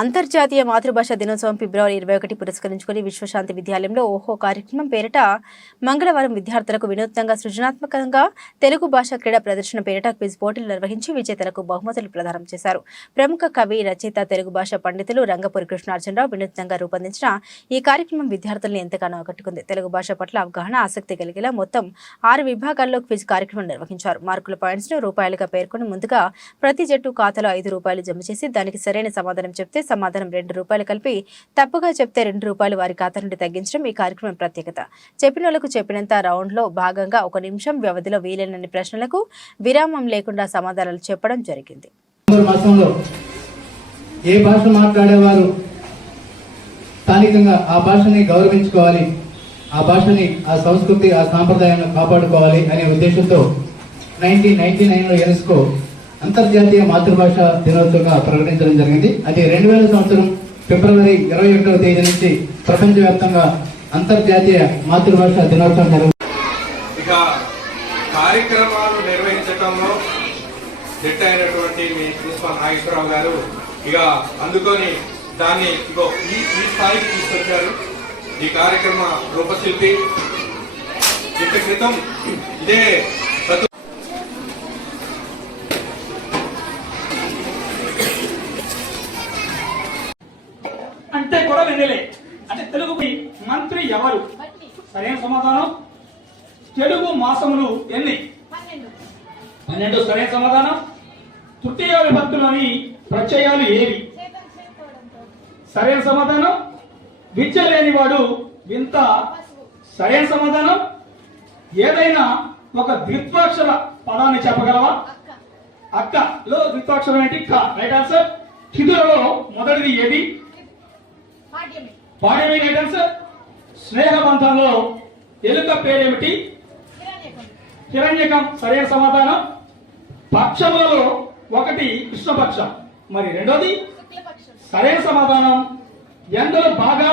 అంతర్జాతీయ మాతృభాష దినోత్సవం ఫిబ్రవరి 21 పురస్కరించుకుని విశ్వశాంతి విద్యాలయంలో ఓహో కార్యక్రమం పేరిట మంగళవారం విద్యార్థులకు వినూత్నంగా సృజనాత్మకంగా తెలుగు భాష క్రీడా ప్రదర్శన పేరిట క్విజ్ పోటీలు నిర్వహించి విజేతలకు బహుమతులు ప్రదానం చేశారు. ప్రముఖ కవి, రచయిత, తెలుగు భాష పండితులు రంగపురి కృష్ణార్జునరావు వినూత్నంగా రూపొందించిన ఈ కార్యక్రమం విద్యార్థులను ఎంతగానో ఆకట్టుకుంది. తెలుగు భాష పట్ల అవగాహన, ఆసక్తి కలిగేలా మొత్తం 6 విభాగాల్లో క్విజ్ కార్యక్రమం నిర్వహించారు. మార్కుల పాయింట్స్ ను రూపాయలుగా పేర్కొని ముందుగా ప్రతి జట్టు ఖాతాలో 5 రూపాయలు జమ చేసి దానికి సరైన సమాధానం చెప్తే సమాధానం 2 రూపాయలు కలిపి తప్పుగా చెప్తే 2 రూపాయలు వారి ఖాతా నుండి తగ్గించడం ఈ కార్యక్రమం ప్రత్యేకత. చెప్పిన వాళ్ళకు చెప్పినంత రౌండ్ లో భాగంగా 1 నిమిషం వ్యవధిలో వీలైనన్ని ప్రశ్నలకు విరామం లేకుండా సమాధానాలు చెప్పడం జరిగింది. ఏ భాష మాట్లాడేవారు స్థానికంగా ఆ భాషని గౌరవించుకోవాలి, ఆ భాషని, ఆ సంస్కృతి, ఆ సాంప్రదాయాలను కాపాడుకోవాలి అనే ఉద్దేశంతో 1999లో యునెస్కో అంతర్జాతీయ మాతృభాష దినోత్సవంగా ప్రకటించడం జరిగింది. అది 2000 సంవత్సరం ఫిబ్రవరి 21వ తేదీ నుంచి ప్రపంచవ్యాప్తంగా అంతర్జాతీయ మాతృభాష దినోత్సవం జరుగుతుంది. ఇక కార్యక్రమాలు నిర్వహించడంలో సెట్ అయినటువంటి మీ ప్రిన్సిపల్ నాగేశ్వరరావు గారు ఇక అందుకొని దాన్ని ఈ స్థాయికి తీసుకొచ్చారు. ఈ కార్యక్రమ రూపశిల్పి ఇంత క్రితం ఇదే అంటే కూడా వినలే. అంటే తెలుగు మంత్రి ఎవరు? సరైన సమాధానం. తెలుగు మాసములు ఎన్ని? 12 సరైన సమాధానం. తృతీయ విభక్తిలోని ప్రత్యయాలు ఏవి? సరైన సమాధానం. విద్య లేనివాడు వింత. సరైన సమాధానం. ఏదైనా ఒక ద్విత్వాక్షర పదాన్ని చెప్పగలవా? అక్కలో ద్విత్వాక్షరం ఏంటి? క. Right answer. హిందువులలో మొదటిది ఏది? పాడ్యమి. Right answer. స్నేహబంధంలో ఎలుక పేరేమిటి? హిరణ్యకం. సరైన సమాధానం. పక్షములలో ఒకటి కృష్ణపక్షం, మరి రెండోది? సరైన సమాధానం. ఎండలు బాగా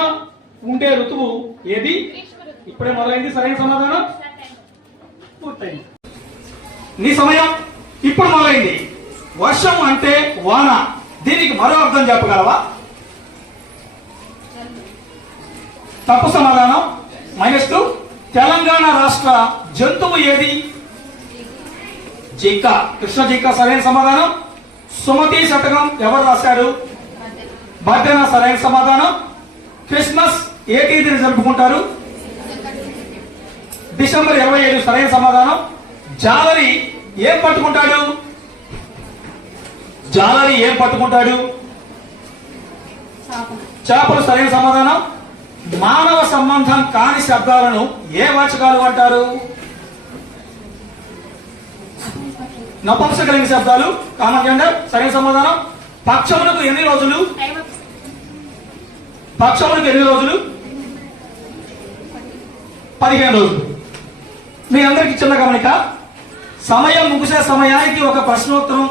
ఉండే ఋతువు ఏది? ఇప్పుడే మొదలైంది. సరైన సమాధానం. పూర్తయింది. నీ సమయం ఇప్పుడు మొదలైంది. వర్షం అంటే వాన. దీనికి మరో అర్థం చెప్పగలవా? తప్పు సమాధానం. -2. తెలంగాణ రాష్ట్ర జంతువు ఏది? జింక. కృష్ణ జింక. సరైన సమాధానం. సుమతి శతకం ఎవరు రాశారు? బద్దెన. సరైన సమాధానం. క్రిస్మస్ ఏ తేదీని జరుపుకుంటారు? డిసెంబర్ 27. సరైన సమాధానం. జాలరి ఏం పట్టుకుంటాడు? జాలరి ఏం పట్టుకుంటాడు? చేపలు. సరైన సమాధానం. మానవ సంబంధం కాని శబ్దాలను ఏ వాచకాలు అంటారు? నపుంసకలింగ శబ్దాలు. Common gender. సరైన సమాధానం. పక్షములకు ఎన్ని రోజులు? పక్షములకు ఎన్ని రోజులు? 15 రోజులు. మీ అందరికి చిన్న గమనిక. సమయం ముగిసే సమయానికి ఒక ప్రశ్నోత్తరం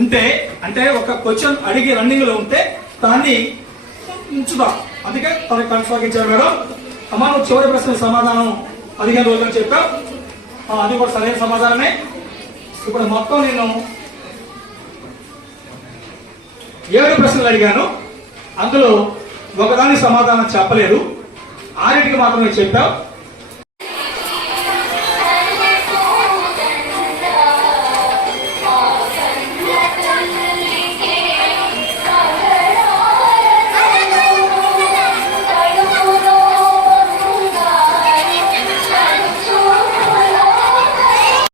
ఉంటే, అంటే ఒక క్వశ్చన్ అడిగి రన్నింగ్ లో ఉంటే దాన్ని ఉంచుదాం. అందుకే తనకు కొనసాగించారు మేడం. అమ్మా, నువ్వు చివరి ప్రశ్న సమాధానం 15 రోజులు అని చెప్పావు. అది కూడా సరైన సమాధానమే. ఇప్పుడు మొత్తం నేను 7 ప్రశ్నలు అడిగాను. అందులో ఒకదానికి సమాధానం చెప్పలేదు, 6టికి మాత్రమే చెప్పావు.